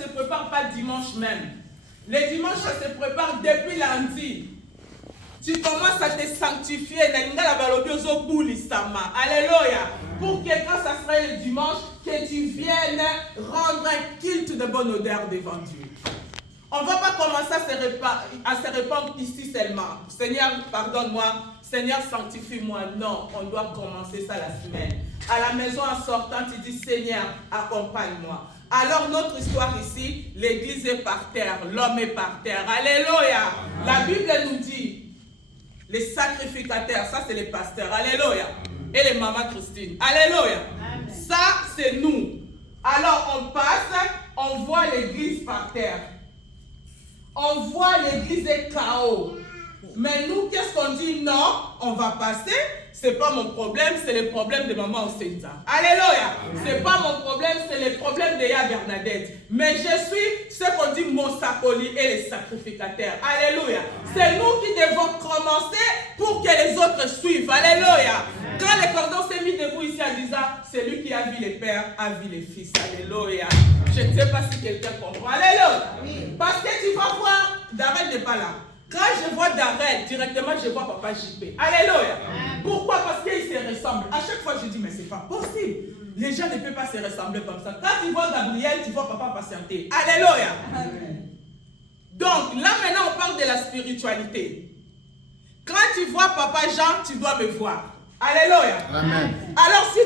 ne se prépare pas dimanche même. Les dimanches, ça se prépare depuis lundi. Tu commences à te sanctifier. Alléluia. Pour que quand ça sera le dimanche, que tu viennes rendre un culte de bonne odeur devant Dieu. On ne va pas commencer à se répandre ici seulement. Seigneur, pardonne-moi. Seigneur, sanctifie-moi. Non, on doit commencer ça la semaine. À la maison, en sortant, tu dis, Seigneur, accompagne-moi. Alors, notre histoire ici, l'église est par terre, l'homme est par terre. Alléluia. La Bible nous dit, les sacrificateurs, ça c'est les pasteurs. Alléluia. Et les mamans Christine. Alléluia. Amen. Ça, c'est nous. Alors, on passe, on voit l'église par terre. On voit l'église est chaos. Mais nous, qu'est-ce qu'on dit? Non, on va passer. C'est pas mon problème, c'est le problème de maman Osenza. Alléluia. C'est pas mon problème, c'est le problème de Ya Bernadette. Mais je suis ce qu'on dit Monsapoli et les sacrificateurs. Alléluia. C'est nous qui devons commencer pour que les autres suivent. Alléluia. Quand le cordon s'est mis debout ici en disant, c'est lui qui a vu les pères, a vu les fils. Alléluia. Je ne sais pas si quelqu'un comprend. Alléluia. Parce que tu vas voir, Darel n'est pas là. Quand je vois Darel, directement je vois Papa JP. Alléluia. Pourquoi? Parce qu'ils se ressemblent. À chaque fois je dis, mais c'est pas possible. Les gens ne peuvent pas se ressembler comme ça. Quand tu vois Gabriel, tu vois Papa patienter. Alléluia. Donc là maintenant on parle de la spiritualité. Quand tu vois Papa Jean, tu dois me voir. Alléluia. Amen. Alors si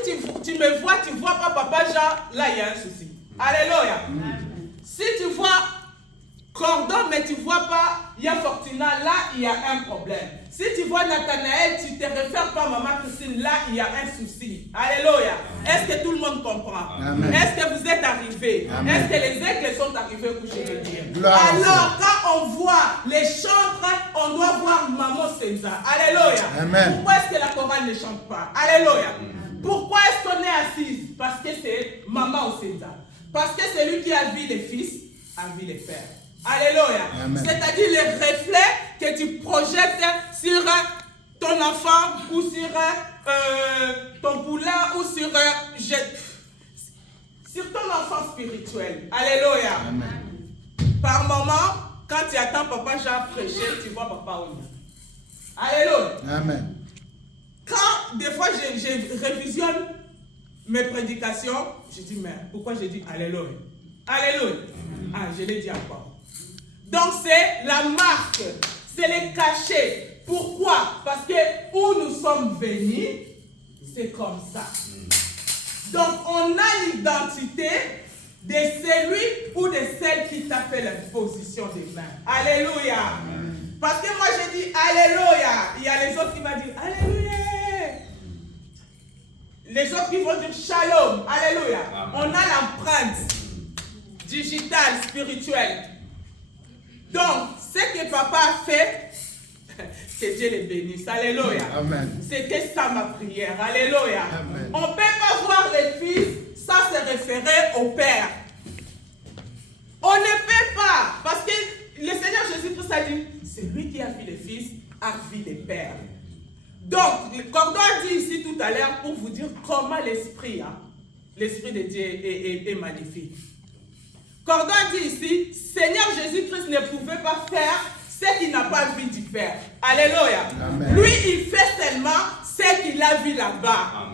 tu me vois, tu ne vois pas Papa Jean, là il y a un souci. Alléluia. Si tu vois Cordon, mais tu ne vois pas Fortuna, là il y a un problème. Si tu vois Nathanaël, tu ne te réfères pas à Maman Christine, là il y a un souci. Alléluia. Est-ce que tout le monde comprend? Est-ce que vous êtes arrivés? Est-ce que les aigles sont arrivés coucher le dire? Alors quand on voit les chantres, on doit voir Maman Senza. Alléluia. Amen. Pourquoi est-ce que la chorale ne chante pas? Alléluia. Pourquoi est-ce qu'on est assise? Parce que c'est Maman Senza. Parce que c'est lui qui a vu les fils, a vu les pères. Alléluia. C'est-à-dire les reflets que tu projettes sur ton enfant ou sur ton poulain ou sur ton enfant spirituel. Alléluia. Amen. Par moment, quand tu attends Papa Jean prêcher, tu vois Papa Onya. Alléluia. Amen. Quand des fois je révisionne mes prédications, je dis, mais pourquoi je dis Alléluia? Alléluia. Ah, je l'ai dit encore. Donc c'est la marque, c'est les cachets. Pourquoi? Parce que où nous sommes venus, c'est comme ça. Donc on a l'identité de celui ou de celle qui t'a fait la position des mains. Alléluia. Parce que moi j'ai dit Alléluia. Il y a les autres qui vont dire Alléluia. Les autres qui vont dire Shalom. Alléluia. On a l'empreinte digitale, spirituelle. Donc, ce que papa a fait, que Dieu les bénisse. Alléluia. C'était ça ma prière. Alléluia. Amen. On ne peut pas voir les fils sans se référer au Père. On ne peut pas. Parce que le Seigneur Jésus-Christ a dit, c'est lui qui a vu les fils, a vu les pères. Donc, Cordon a dit ici tout à l'heure pour vous dire comment l'Esprit de Dieu est magnifique. Cordon dit ici, Seigneur Jésus-Christ ne pouvait pas faire ce qu'il n'a pas vu du Père. Alléluia. Amen. Lui, il fait seulement ce qu'il a vu là-bas.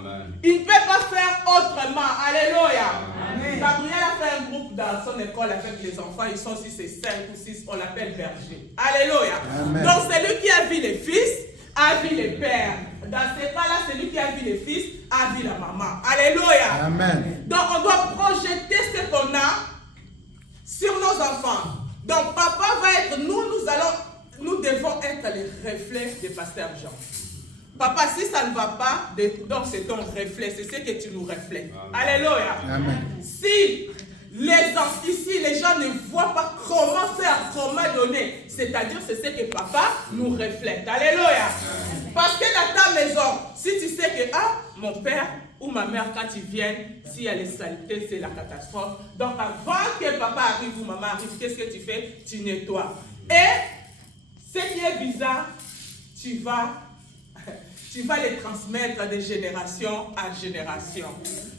Il ne peut pas faire autrement. Alléluia. Amen. Gabriel a fait un groupe dans son école avec les enfants. Ils sont 6 et 5 ou 6. On l'appelle berger. Alléluia. Amen. Donc, celui qui a vu les fils a vu les pères. Dans ce cas-là, celui qui a vu les fils a vu la maman. Alléluia. Amen. Donc, on doit projeter ce qu'on a sur nos enfants. Donc papa va être, nous devons être les reflets de Pasteur Jean. Papa, si ça ne va pas, donc c'est ton reflet, c'est ce que tu nous reflètes. Alléluia. Amen. Si ici les gens ne voient pas comment faire, comment donner, c'est-à-dire c'est ce que papa nous reflète. Alléluia. Parce que dans ta maison, si tu sais que mon père ou ma mère, quand ils viennent, s'il y a les saletés, c'est la catastrophe. Donc avant que papa arrive ou maman arrive, qu'est-ce que tu fais? Tu nettoies. Et ce qui est bizarre, tu vas les transmettre de génération à génération.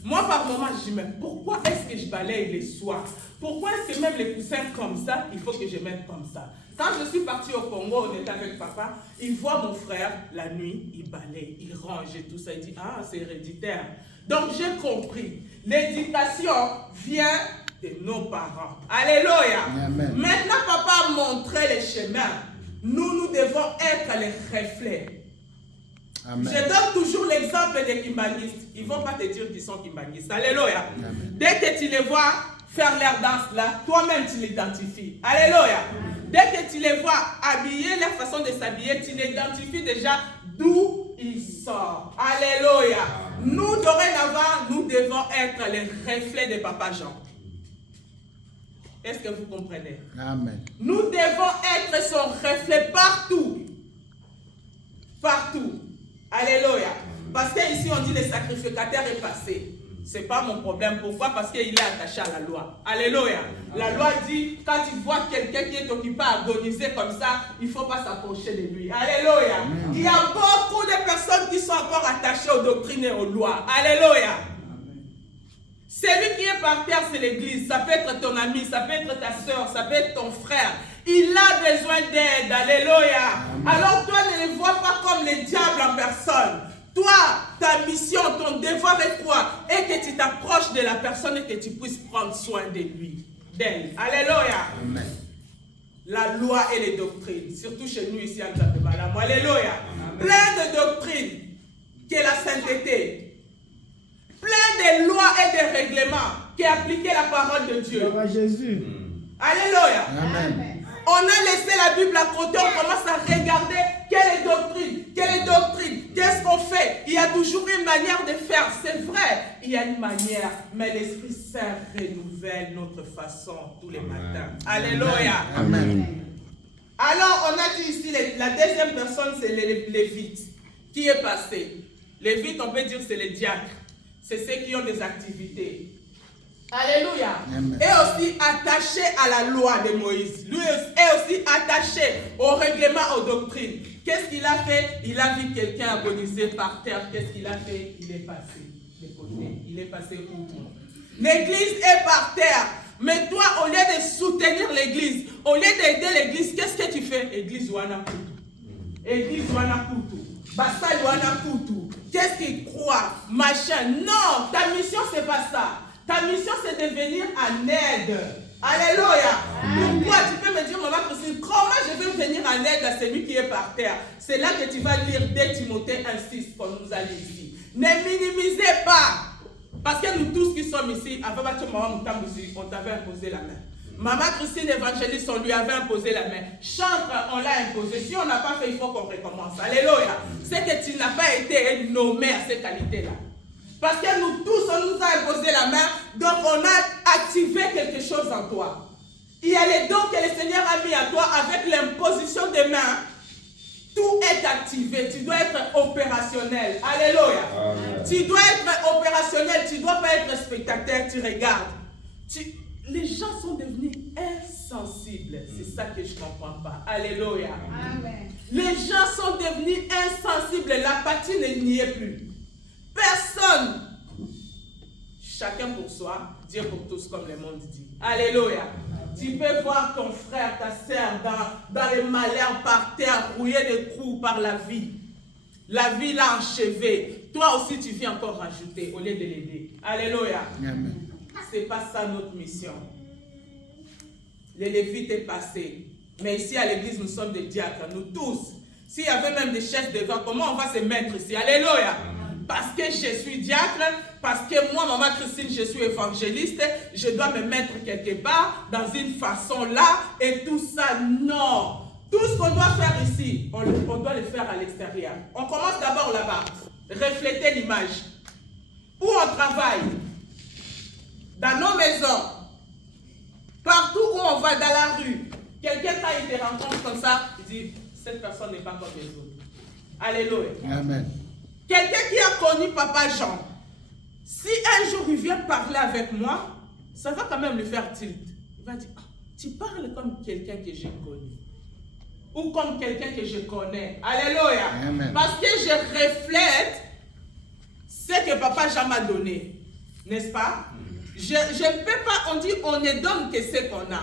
Moi, par moment, je dis, mais pourquoi est-ce que je balaye les soirs? Pourquoi est-ce que même les coussins comme ça, il faut que je mette comme ça? Quand je suis partie au Congo, on était avec papa, il voit mon frère, la nuit, il balaye, il range et tout ça. Il dit, ah, c'est héréditaire. Donc, j'ai compris. L'éducation vient de nos parents. Alléluia. Amen. Maintenant, papa a montré les chemins. Nous devons être les reflets. Amen. Je donne toujours l'exemple des kimbangistes. Ils ne vont pas te dire qu'ils sont kimbangistes. Alléluia. Amen. Dès que tu les vois faire leur danse là, toi-même tu l'identifies. Alléluia. Dès que tu les vois habiller, leur façon de s'habiller, tu l'identifies déjà d'où ils sortent. Alléluia. Nous, dorénavant, nous devons être les reflets de Papa Jean. Est-ce que vous comprenez? Amen. Nous devons être son reflet partout. Partout. Alléluia. Parce qu'ici, on dit le sacrificateur est passé. Ce n'est pas mon problème. Pourquoi? Parce qu'il est attaché à la loi. Alléluia. La loi dit, quand tu vois quelqu'un qui est occupé à agoniser comme ça, il ne faut pas s'approcher de lui. Alléluia. Il y a beaucoup de personnes qui sont encore attachées aux doctrines et aux lois. Alléluia. Celui qui est par terre, c'est l'église. Ça peut être ton ami, ça peut être ta soeur, ça peut être ton frère. Il a besoin d'aide. Alléluia. Alors toi, ne le vois pas comme le diable en personne. Toi, ta mission, ton devoir est quoi? Et que tu t'approches de la personne et que tu puisses prendre soin de lui, d'elle. Alléluia. Amen. La loi et les doctrines, surtout chez nous ici à Nzambala. Alléluia. Plein de doctrines qui est la sainteté. Plein de lois et de règlements qui appliquent la parole de Dieu. Jésus. Alléluia. Amen. On a laissé la Bible à côté, on commence à regarder quelle est doctrine, qu'est-ce qu'on fait. Il y a toujours une manière de faire, c'est vrai, il y a une manière, mais l'Esprit Saint renouvelle notre façon tous les matins. Alléluia. Amen. Alors, on a dit ici, la deuxième personne, c'est les Lévites. Qui est passé? Lévites, on peut dire, c'est les diacres. C'est ceux qui ont des activités. Alléluia. Amen. Et aussi attaché à la loi de Moïse. Lui est aussi attaché au règlement, aux doctrines. Qu'est-ce qu'il a fait? Il a vu quelqu'un agoniser par terre. Qu'est-ce qu'il a fait? Il est passé de côté. Il est passé outre. L'église est par terre. Mais toi, au lieu de soutenir l'église, au lieu d'aider l'église, qu'est-ce que tu fais? Église Wana Kutu. Église Wana Kutu. Bassa Wana Kutu. Qu'est-ce qu'il croit? Machin. Non, ta mission, c'est pas ça. Ta mission, c'est de venir en aide. Alléluia. Pourquoi? Tu peux me dire, maman Christine, comment je vais venir en aide à celui qui est par terre? C'est là que tu vas lire 2 Timothée 1,6 comme nous allons ici. Ne minimisez pas. Parce que nous tous qui sommes ici, on t'avait imposé la main. Maman Christine évangéliste, on lui avait imposé la main. Chantre, on l'a imposé. Si on n'a pas fait, il faut qu'on recommence. Alléluia. C'est que tu n'as pas été nommé à ces qualités-là. Parce que nous tous, on nous a imposé la main, donc on a activé quelque chose en toi. Il y a les dons que le Seigneur a mis à toi avec l'imposition des mains. Tout est activé, tu dois être opérationnel. Alléluia. Amen. Tu dois être opérationnel, tu ne dois pas être spectateur, tu regardes. Les gens sont devenus insensibles. C'est ça que je ne comprends pas. Alléluia. Amen. Les gens sont devenus insensibles, l'apathie n'y est plus. Personne. Chacun pour soi, Dieu pour tous, comme le monde dit. Alléluia. Tu peux voir ton frère, ta sœur dans les malheurs par terre, rouillé de coups par la vie. La vie l'a enchevé. Toi aussi, tu viens encore rajouter au lieu de l'aider. Alléluia. Amen. Ce n'est pas ça notre mission. Les Lévites est passé. Mais ici à l'église, nous sommes des diacres, nous tous. S'il y avait même des chefs devant, comment on va se mettre ici? Alléluia. Parce que je suis diacre, parce que moi, maman Christine, je suis évangéliste, je dois me mettre quelque part dans une façon là et tout ça. Non. Tout ce qu'on doit faire ici, on doit le faire à l'extérieur. On commence d'abord là-bas. Refléter l'image. Où on travaille, dans nos maisons, partout où on va dans la rue, quelqu'un quand il te rencontre comme ça, il dit, cette personne n'est pas comme les autres. Alléluia. Amen. Quelqu'un qui a connu Papa Jean, si un jour il vient parler avec moi, ça va quand même lui faire tilt. Il va dire, ah, tu parles comme quelqu'un que j'ai connu. Ou comme quelqu'un que je connais. Alléluia. Amen. Parce que je reflète ce que Papa Jean m'a donné. N'est-ce pas? Je ne peux pas, on dit on ne donne que ce qu'on a.